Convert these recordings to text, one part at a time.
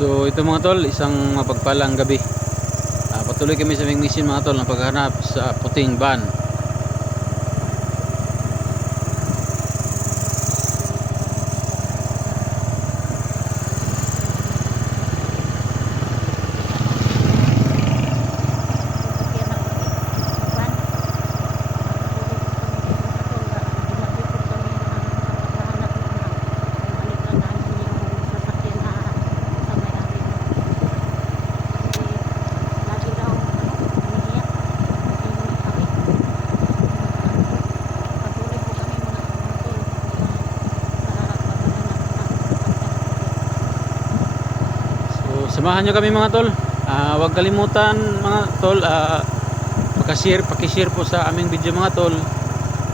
So ito mga tol, isang mapagpalang gabi. Patuloy kami sa aming mission mga tol ng paghahanap sa puting van. Samahan nyo kami mga tol. Huwag kalimutan mga tol, pakishare po sa aming video mga tol.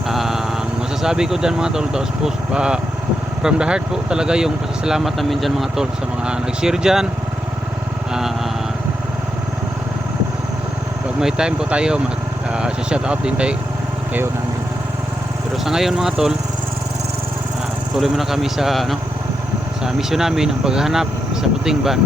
Ang masasabi ko dyan mga tol, from the heart po talaga yung pasasalamat namin dyan mga tol sa mga nag-share dyan. Pag may time po tayo shout out din kayo namin. Pero sa ngayon mga tol, tuloy muna kami sa sa mission namin, ang paghahanap sa puting van.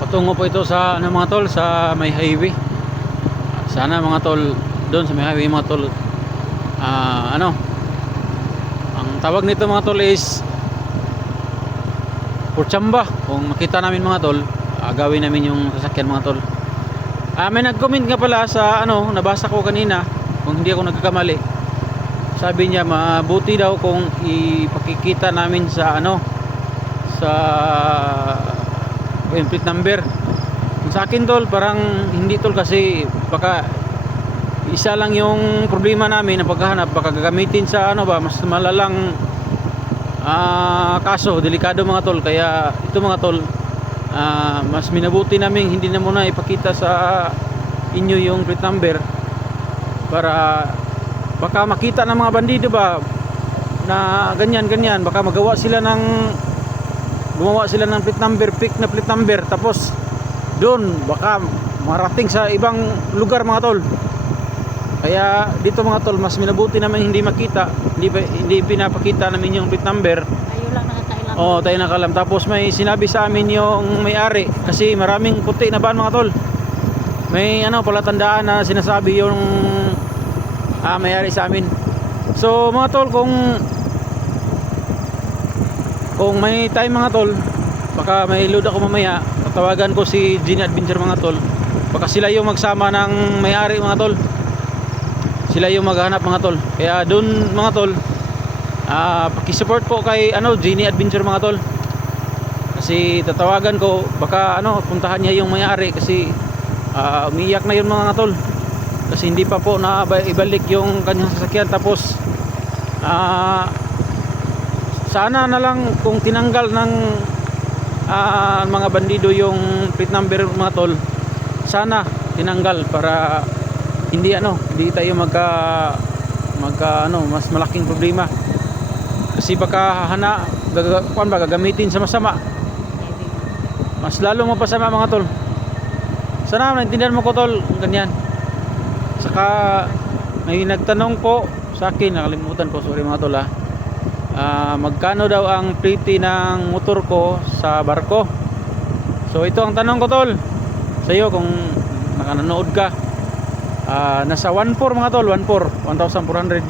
Patungo po ito sa mga tol, sa may highway. Sana mga tol, doon sa may highway mga tol, ang tawag nito mga tol is Porchamba. Kung makita namin mga tol, gawin namin yung sasakyan mga tol. May nag-comment nga pala sa nabasa ko kanina, kung hindi ako nagkakamali. Sabi niya mabuti daw kung ipakikita namin sa sa yung plate number. Sa akin tol, parang hindi tol, kasi baka isa lang yung problema namin na paghahanap, baka gagamitin sa mas malalang kaso, delikado mga tol. Kaya ito mga tol, mas minabuti namin hindi na muna ipakita sa inyo yung plate number, para baka makita ng mga bandido ba na ganyan, baka gumawa sila ng plate number, fake na plate number, tapos doon baka marating sa ibang lugar mga tol. Kaya dito mga tol, mas minabuti naman hindi makita, hindi pinapakita namin yung plate number. Tayo lang nakakailam. Tayo nakakailam. Tapos may sinabi sa amin yung may-ari, kasi maraming puti na van mga tol. May palatandaan na sinasabi yung may-ari sa amin. So mga tol, kung may time mga tol, baka may load ako mamaya, tatawagan ko si Genie Adventure mga tol. Baka sila yung magsama ng may-ari mga tol, sila yung maghanap mga tol. Kaya dun mga tol, pakisupport po kay Genie Adventure mga tol, kasi tatawagan ko, baka puntahan niya yung may-ari, kasi umiiyak na yun mga tol, kasi hindi pa po na ibalik yung kanyang sasakyan. Tapos sana na lang kung tinanggal ng mga bandido yung plate number mga tol, sana tinanggal para hindi tayo magka mas malaking problema. Kasi baka gagamitin sa masama, mas lalo mapasama mga tol. Sana naintindihan mo ko tol, ganyan. Saka may nagtanong po sa akin, nakalimutan ko, sorry mga tol magkano daw ang plate ng motor ko sa barko. So ito ang tanong ko tol sa iyo, kung nakanonood ka. Nasa 1.4 mga tol, 1,400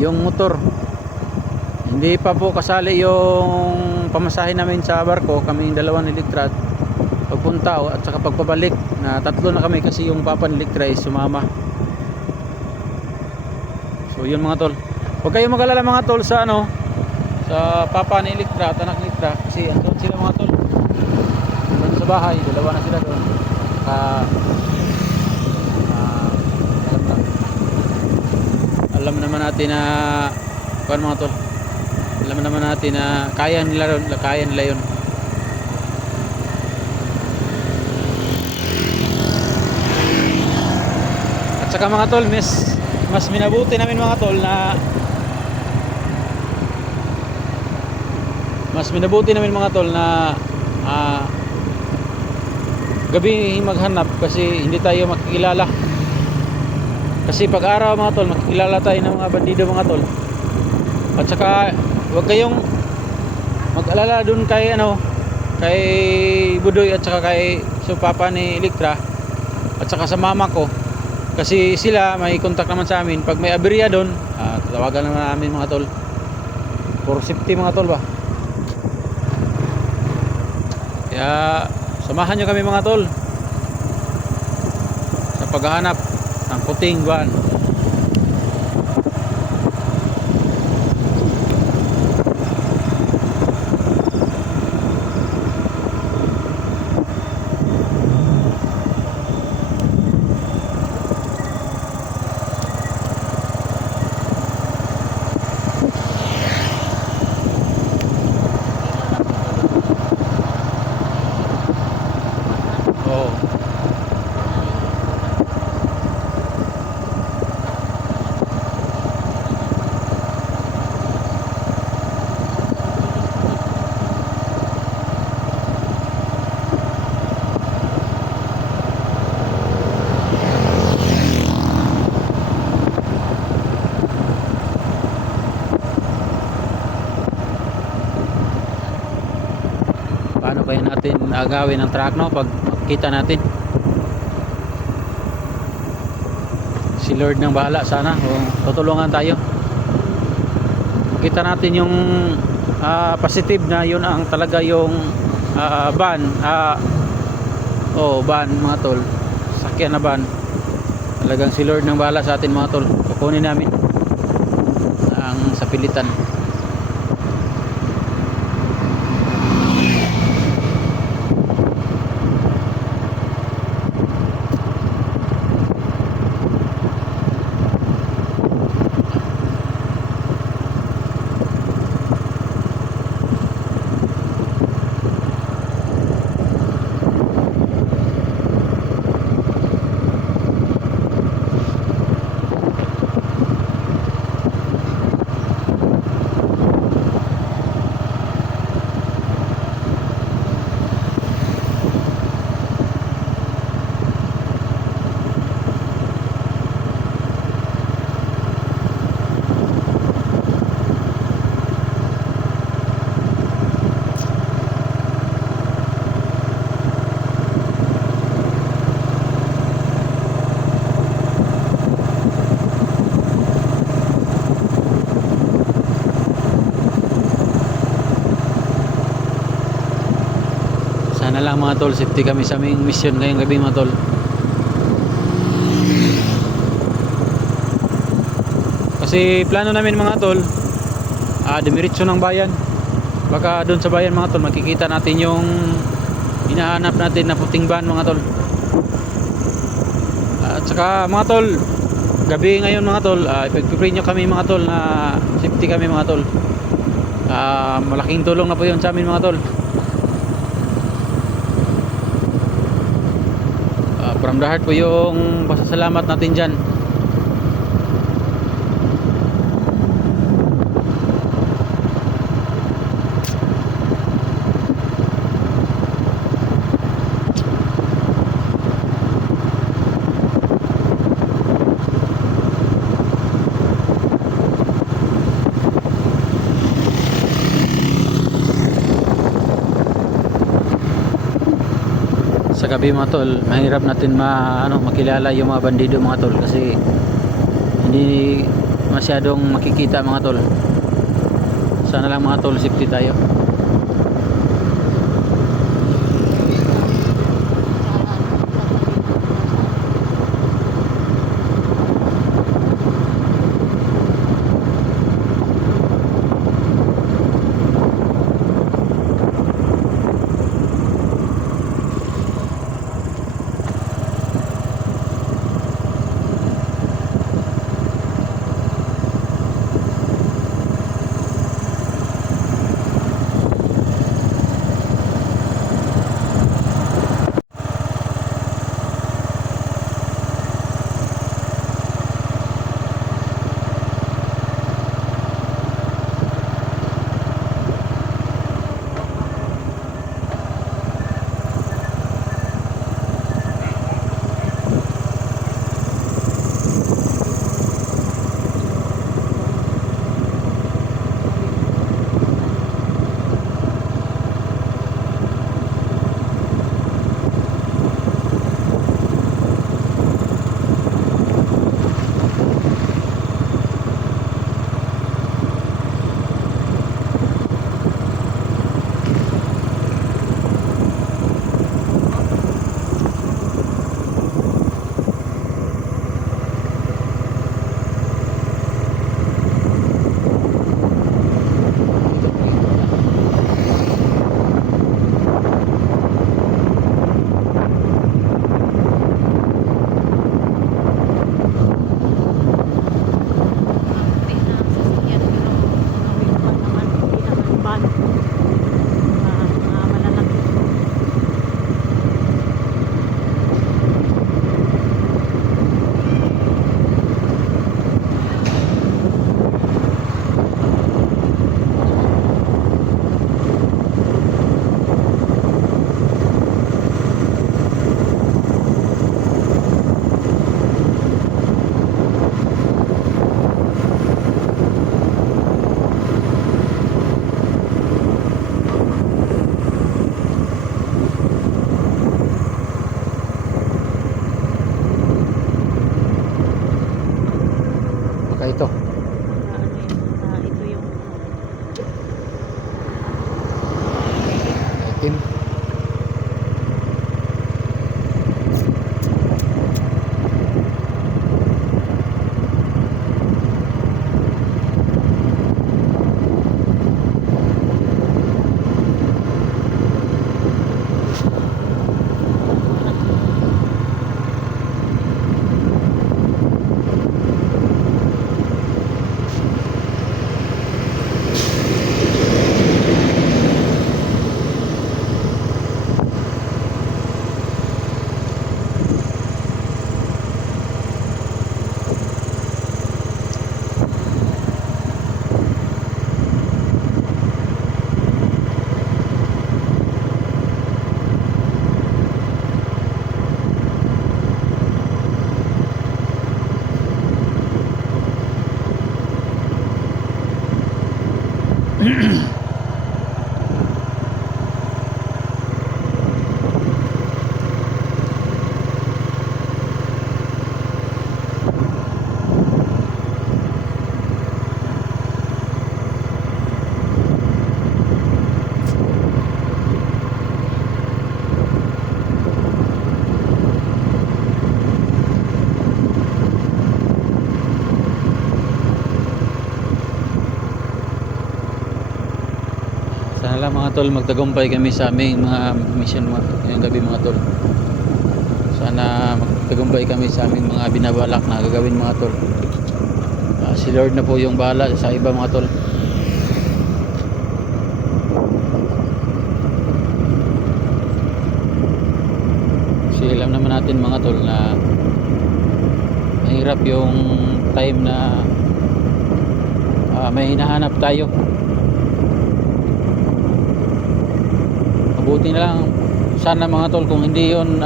yung motor. Hindi pa po kasali yung pamasahe namin sa barko, kami dalawa ni Electra, pagpunta at saka pagpabalik, na tatlo na kami, kasi yung papa ni Electra is sumama. So yun mga tol, huwag kayong mag-alala mga tol sa sa papa ni Electra at anak ni Electra, kasi andun sila mga tol, andun sa bahay, dalawa na sila doon. Alam naman natin na mga tol, alam naman natin na kaya nila yun. At saka mga tol, mas minabuti namin mga tol na gabi maghanap kasi hindi tayo makikilala. Kasi pag araw mga tol, makikilala tayo ng mga bandido mga tol. At saka huwag kayong mag-alala dun kay kay Budoy at saka kay papa ni Electra at saka sa mama ko. Kasi sila may contact naman sa amin. Pag may aberya dun, tawagan naman namin mga tol. For safety mga tol ba. Kaya samahan nyo kami mga tol sa paghahanap ng puting buwan. Oh. Paano kaya natin agawin ang truck pag kita natin? Si Lord nang bahala sana, tutulungan tayo. Kita natin yung positive na yun ang talaga yung van van mga tol, sakyan na van. Talagang si Lord nang bahala sa atin mga tol. Kukunin namin ang sapilitan. Sana lang mga tol, safety kami sa aming mission ngayong gabi mga tol. Kasi plano namin mga tol, dimiretso ng bayan. Baka doon sa bayan mga tol, makikita natin yung hinahanap natin na puting van mga tol. At saka mga tol, gabi ngayon mga tol, ipag-pray nyo kami mga tol na safety kami mga tol. Malaking tulong na po yun sa amin mga tol. From the heart po yung pasasalamat natin dyan. Sa gabi mga tol, mahirap natin makilala yung mga bandido mga tol kasi hindi masyadong makikita mga tol. Sana lang mga tol, safety tayo. tol, magtagumpay kami sa aming mga mission ngayong gabi mga tol. Sana magtagumpay kami sa aming mga binabalak na gagawin mga tol. Si Lord na po yung bahala sa iba mga tol. Kasi alam naman natin mga tol na mahirap yung time na may hinahanap tayo. Mabuti na lang sana mga tol kung hindi yon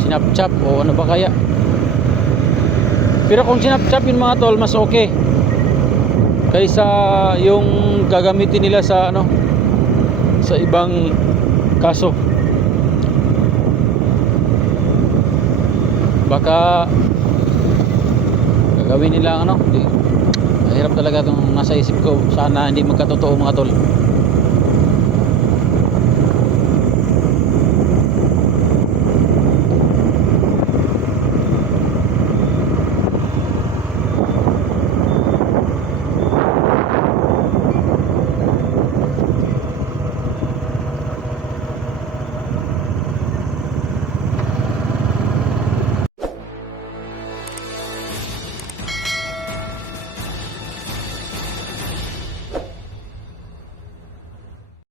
sinapchap o ano ba kaya. Pero kung sinapchap yun mga tol, mas okay kaysa yung gagamitin nila sa sa ibang kaso. Baka gagawin nila mahirap talaga itong nasa isip ko. Sana hindi magkatotoo mga tol.